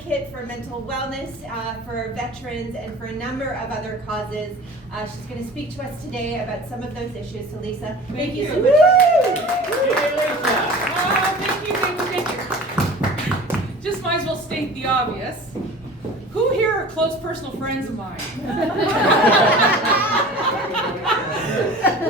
advocate for mental wellness, for veterans, and for a number of other causes. She's going to speak to us today about some of those issues. So Lisa, thank you so much. Thank you, thank you. Just might as well state the obvious. Who here are close personal friends of mine?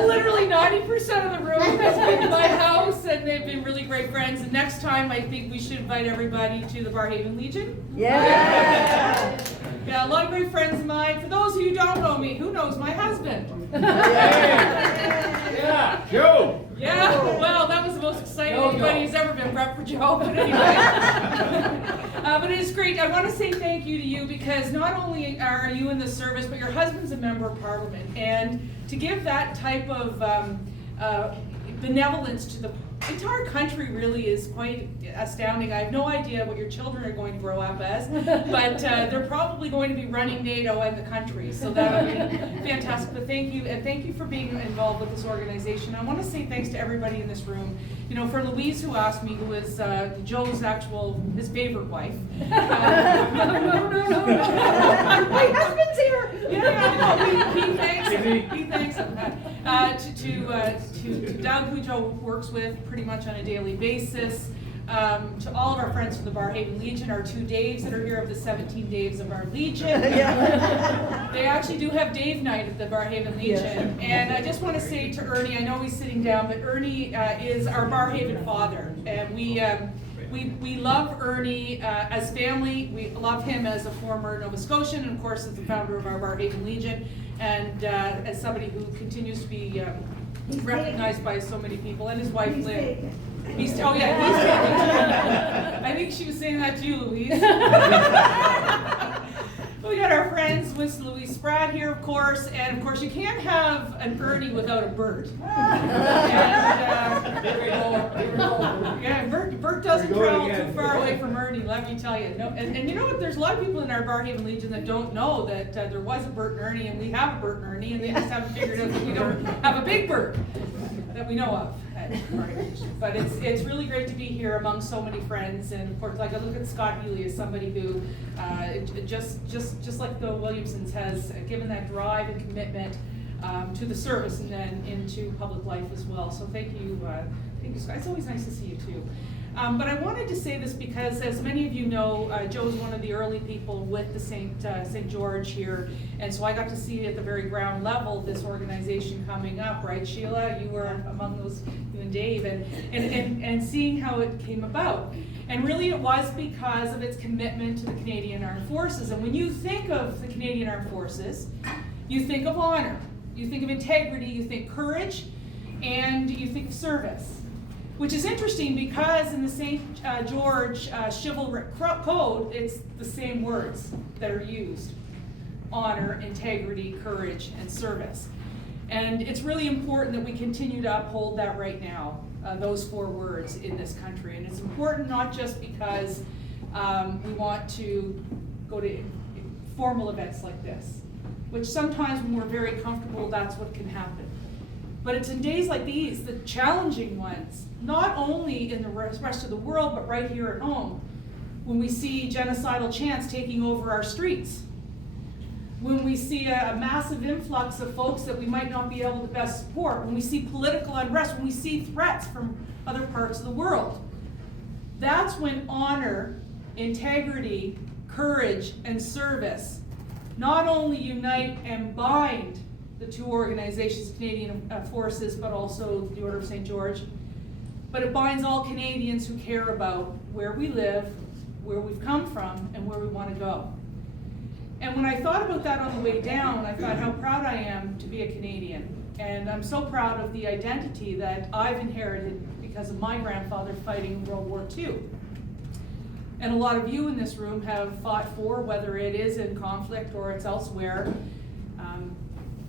Literally 90% of the room has been to my house, and they've been really great friends. And next time, I think we should invite everybody to the Barrhaven Legion. Yeah. Yeah, a lot of great friends of mine. For those of you who don't know me, who knows my husband? Yeah, Joe. Yeah, well, that was the most exciting anybody's ever been prepped for Joe, but anyway. But it is great. I want to say thank you to you because not only are you in the service, but your husband's a member of Parliament. And to give that type of benevolence to the entire country really is quite astounding. I have no idea what your children are going to grow up as, but they're probably going to be running NATO and the country, so that would be fantastic. But thank you, and thank you for being involved with this organization. I want to say thanks to everybody in this room. You know, for Louise, who asked me, who is Joe's his favorite wife. No. My husband's here. Yeah, he thanks to Doug, who Joe works with pretty much on a daily basis. To all of our friends from the Barrhaven Legion, our 2 Daves that are here of the 17 Daves of our Legion. They actually do have Dave night at the Barrhaven Legion. And I just want to say to Ernie, I know he's sitting down, but Ernie is our Barrhaven father. And we love Ernie as family. We love him as a former Nova Scotian, and of course as the founder of our Barrhaven Legion, and as somebody who continues to be recognized by so many people, and his wife Lynn. He's taking. I think she was saying that to you, Louise. We got our friends, Winston Louise Spratt here, of course, and of course you can't have an Ernie without a Bert. Bert doesn't travel too far away from Ernie, let me tell you. No, and you know what? There's a lot of people in our Barrhaven Legion that don't know that there was a Bert and Ernie, and we have a Bert and Ernie, and they just haven't figured out that we don't have a big Bert that we know of. But it's really great to be here among so many friends, and of course, like I look at Scott Healy as somebody who just like the Williamsons has given that drive and commitment to the service and then into public life as well. So thank you, Scott. It's always nice to see you too. But I wanted to say this because, as many of you know, Joe's one of the early people with the St. George here, and so I got to see at the very ground level this organization coming up, right, Sheila? You were among those, you and Dave, and seeing how it came about. And really it was because of its commitment to the Canadian Armed Forces. And when you think of the Canadian Armed Forces, you think of honor, you think of integrity, you think courage, and you think of service. Which is interesting because in the St. George chivalric code, it's the same words that are used: honor, integrity, courage, and service. And it's really important that we continue to uphold that right now, those 4 words in this country. And it's important not just because we want to go to formal events like this, which sometimes when we're very comfortable, that's what can happen. But it's in days like these, the challenging ones, not only in the rest of the world, but right here at home, when we see genocidal chants taking over our streets, when we see a massive influx of folks that we might not be able to best support, when we see political unrest, when we see threats from other parts of the world. That's when honor, integrity, courage, and service not only unite and bind the 2 organizations, Canadian Forces, but also the Order of St. George. But it binds all Canadians who care about where we live, where we've come from, and where we want to go. And when I thought about that on the way down, I thought how proud I am to be a Canadian. And I'm so proud of the identity that I've inherited because of my grandfather fighting in World War II. And a lot of you in this room have fought for, whether it is in conflict or it's elsewhere,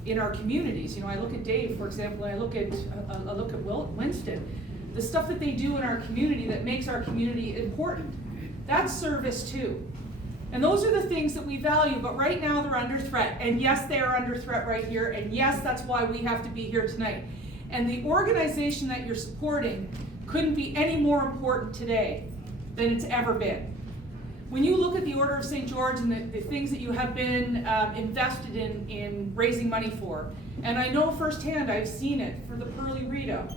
in our communities. You know, I look at Dave, for example, and I look at Winston. The stuff that they do in our community that makes our community important, that's service too. And those are the things that we value, but right now they're under threat. And yes, they are under threat right here, and yes, that's why we have to be here tonight. And the organization that you're supporting couldn't be any more important today than it's ever been. When you look at the Order of St. George and the things that you have been invested in raising money for, and I know firsthand, I've seen it for the Pearly Rita.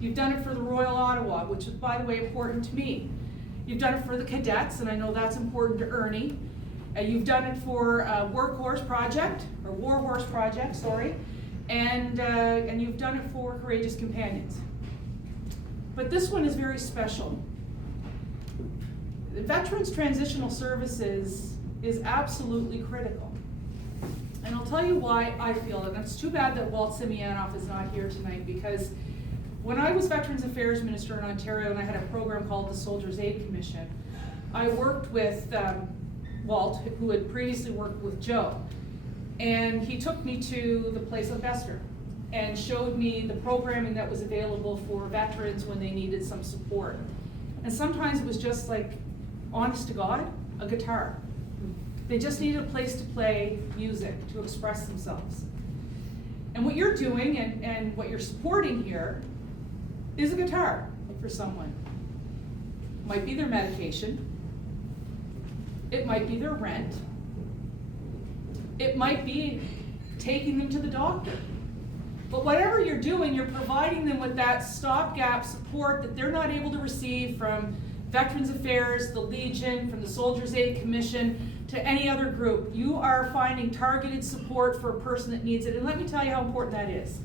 You've done it for the Royal Ottawa, which is, by the way, important to me. You've done it for the cadets, and I know that's important to Ernie. You've done it for Warhorse Project, sorry, and you've done it for Courageous Companions. But this one is very special. The Veterans Transitional Services is absolutely critical. And I'll tell you why I feel it. And it's too bad that Walt Simianoff is not here tonight, because when I was Veterans Affairs Minister in Ontario and I had a program called the Soldiers' Aid Commission, I worked with Walt, who had previously worked with Joe. And he took me to the place of Vester and showed me the programming that was available for veterans when they needed some support. And sometimes it was just like, honest to God, a guitar. They just needed a place to play music, to express themselves. And what you're doing and what you're supporting here is a guitar for someone. Might be their medication. It might be their rent. It might be taking them to the doctor. But whatever you're doing, you're providing them with that stopgap support that they're not able to receive from Veterans Affairs, the Legion, from the Soldiers' Aid Commission, to any other group. You are finding targeted support for a person that needs it, and let me tell you how important that is.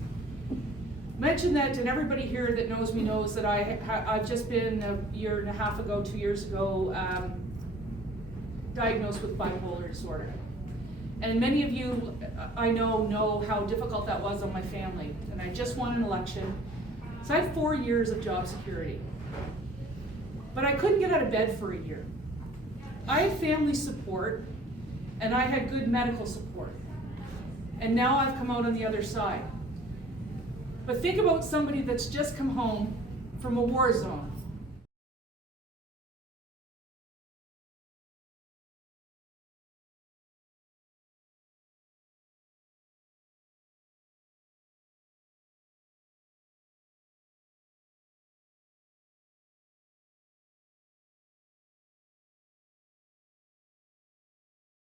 Mention that, and everybody here that knows me knows that I've just been a year and a half ago, 2 years ago, diagnosed with bipolar disorder. And many of you, I know how difficult that was on my family. And I just won an election. So I had 4 years of job security. But I couldn't get out of bed for a year. I had family support, and I had good medical support. And now I've come out on the other side. But think about somebody that's just come home from a war zone.